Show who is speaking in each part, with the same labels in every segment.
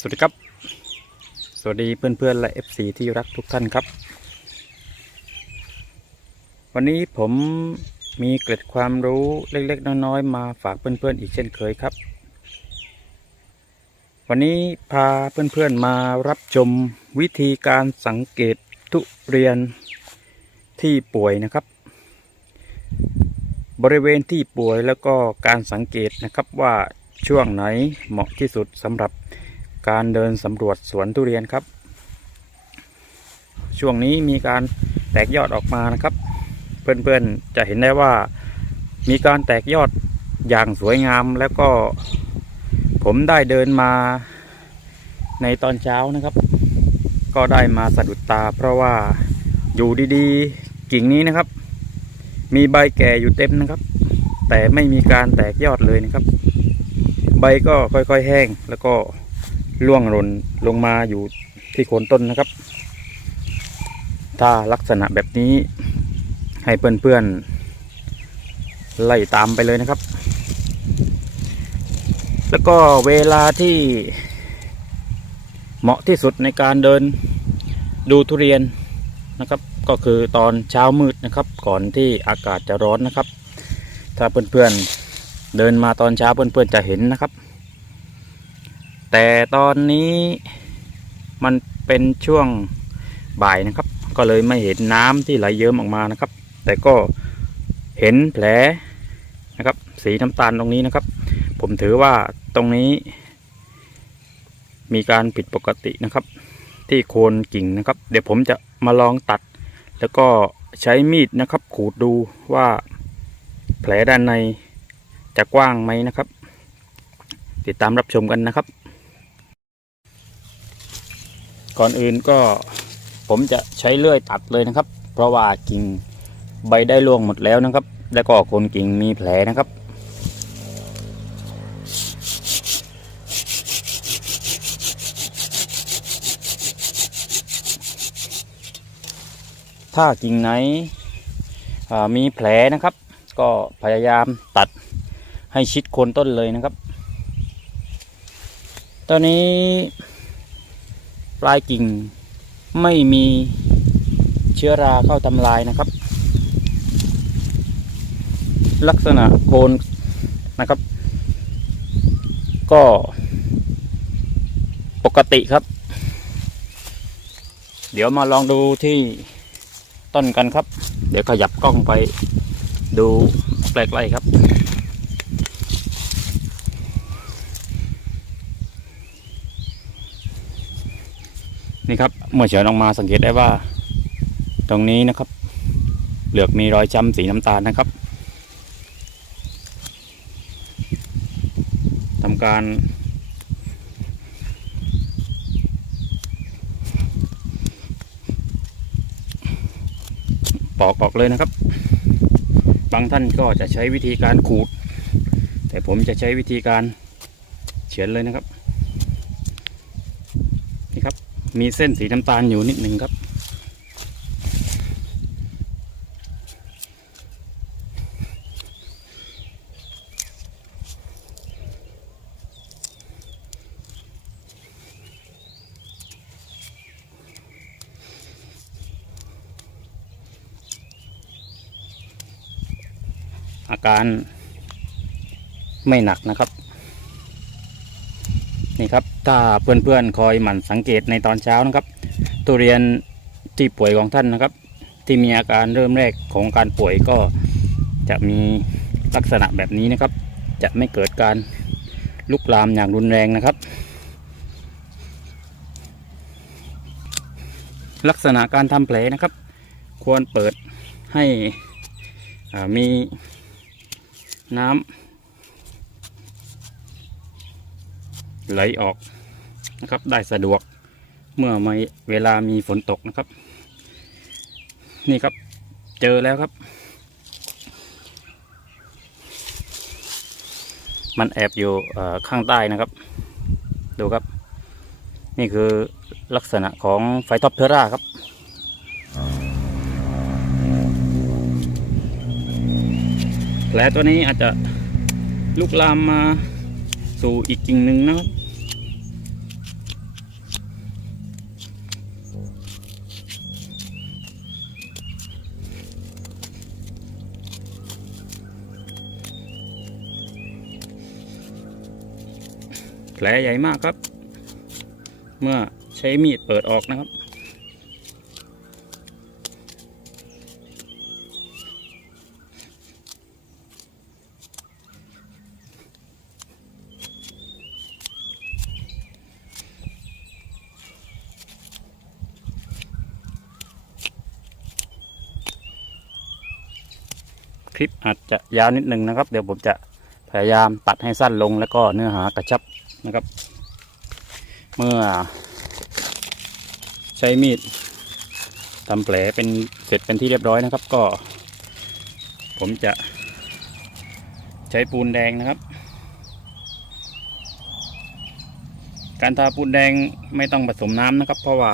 Speaker 1: สวัสดีครับ สวัสดีเพื่อนๆและ FC ที่รักทุกท่านครับ วันนี้ผมมีเกร็ดความรู้เล็กๆน้อยๆมาฝากเพื่อนๆอีกเช่นเคยครับ วันนี้พาเพื่อนๆมารับชมวิธีการสังเกตทุเรียนที่ป่วยนะครับ บริเวณที่ป่วยแล้วก็การสังเกตนะครับว่าช่วงไหนเหมาะที่สุดสำหรับ การเดินสำรวจสวนทุเรียนครับ ช่วงนี้มีการแตกยอดออกมานะครับ เพื่อนๆจะเห็นได้ว่ามีการแตกยอดอย่างสวยงามแล้วก็ผมได้เดินมาในตอนเช้านะครับ ก็ได้มาสะดุดตา เพราะว่าอยู่ดีๆกิ่งนี้นะครับ มีใบแก่อยู่เต็มนะครับ แต่ไม่มีการแตกยอดเลยนะครับ ใบก็ค่อยๆแห้งแล้วก็ ร่วงหล่นลงมาอยู่ที่โคนต้นนะครับ ถ้าลักษณะแบบนี้ให้เพื่อนๆไล่ตามไปเลยนะครับ แล้วก็เวลาที่เหมาะที่สุดในการเดินดูทุเรียนนะครับ ก็คือตอนเช้ามืดนะครับ ก่อนที่อากาศจะร้อนนะครับ ถ้าเพื่อนๆเดินมาตอนเช้าเพื่อนๆจะเห็นนะครับ แต่ตอนนี้มันเป็นช่วงบ่ายนะครับ ก็เลยไม่เห็นน้ำที่ไหลเยิ้มออกมานะครับ แต่ก็เห็นแผลนะครับ สีน้ำตาลตรงนี้นะครับ ผมถือว่าตรงนี้ มีการผิดปกตินะครับ ที่โคนกิ่งนะครับ เดี๋ยวผมจะมาลองตัด แล้วก็ใช้มีดนะครับ ขูดดูว่าแผลด้านในจะกว้างไหมนะครับ ติดตามรับชมกันนะครับ ก่อนอื่นก็ผมจะใช้เลื่อยตัดเลยนะครับ เพราะว่ากิ่งใบได้ร่วงหมดแล้วนะครับ แล้วก็โคนกิ่งมีแผลนะครับถ้ากิ่งไหนมีแผลนะครับ ก็พยายามตัดให้ชิดโคนต้นเลยนะครับ ตอนนี้ ปลายกิ่งไม่มีเชื้อราเข้าทำลายนะครับ ลักษณะโคนนะครับ ก็ปกติครับ เดี๋ยวมาลองดูที่ต้นกันครับ เดี๋ยวขยับกล้องไปดูใกล้ๆครับ นี่ครับเมื่อเฉยออกมาสังเกตได้ว่า ตรงนี้นะครับ เหลือกมีรอยจ้ำสีน้ำตาลนะครับทำการปอกออกเลยนะครับ บางท่านก็จะใช้วิธีการขูด แต่ผมจะใช้วิธีการเฉือนเลยนะครับ นี่ครับ มีเส้นสีน้ำตาลอยู่นิดหนึ่งครับ อาการไม่หนักนะครับ ถ้าเพื่อนๆคอยหมั่นสังเกตในตอนเช้านะครับ ทุเรียนที่ป่วยของท่านนะครับ ที่มีอาการเริ่มแรกของการป่วยก็จะมีลักษณะแบบนี้นะครับ จะไม่เกิดการลุกลามอย่างรุนแรงนะครับ ลักษณะการทำแผลนะครับ ควรเปิดให้มีน้ำ ไหลออกนะครับ ได้สะดวกเมื่อไม่เวลามีฝนตกนะครับ นี่ครับเจอแล้วครับ มันแอบอยู่ข้างใต้นะครับ ดูครับ นี่คือลักษณะของไฟท็อปเทอร่าครับแผลตัวนี้อาจจะลุกลามมาสู่อีกกิ่งหนึ่งนะครับ แผลใหญ่มากครับ เมื่อใช้มีดเปิดออกนะครับ คลิปอาจจะยาวนิดนึงนะครับ เดี๋ยวผมจะพยายามตัดให้สั้นลงแล้วก็เนื้อหากระชับ นะครับ เมื่อ ใช้มีดทำแผลเป็นเสร็จเป็นที่เรียบร้อยนะครับ ก็ ผมจะใช้ปูนแดงนะครับ การทาปูนแดงไม่ต้องผสมน้ำนะครับ เพราะว่า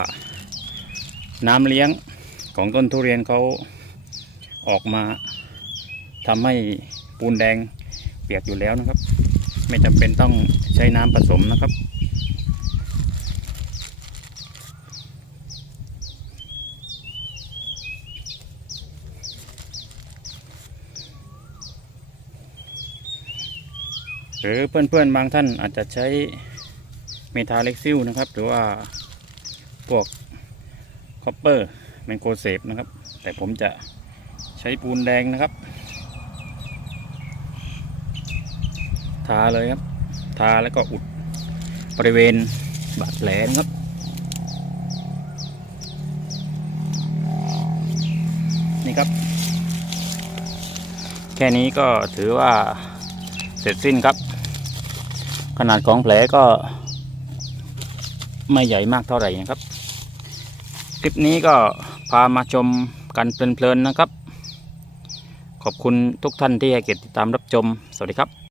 Speaker 1: น้ำเลี้ยงของต้นทุเรียนเขาออกมาทำให้ปูนแดงเปียกอยู่แล้วนะครับ ไม่จำเป็นต้องใช้น้ำผสมนะครับ หรือเพื่อนๆบางท่านอาจจะใช้เมทาเล็กซิลนะครับ หรือว่าพวกคอปเปอร์แมงโกเซฟนะครับ แต่ผมจะใช้ปูนแดงนะครับ ทาเลยครับ ทาแล้วก็อุดบริเวณบาดแผลนะครับนี่ครับ แค่นี้ก็ถือว่าเสร็จสิ้นครับ ขนาดของแผลก็ไม่ใหญ่มากเท่าไหร่นะครับ คลิปนี้ก็พามาชมกันเพลินๆนะครับ ขอบคุณทุกท่านที่ให้เกียรติติดตามรับชม สวัสดีครับ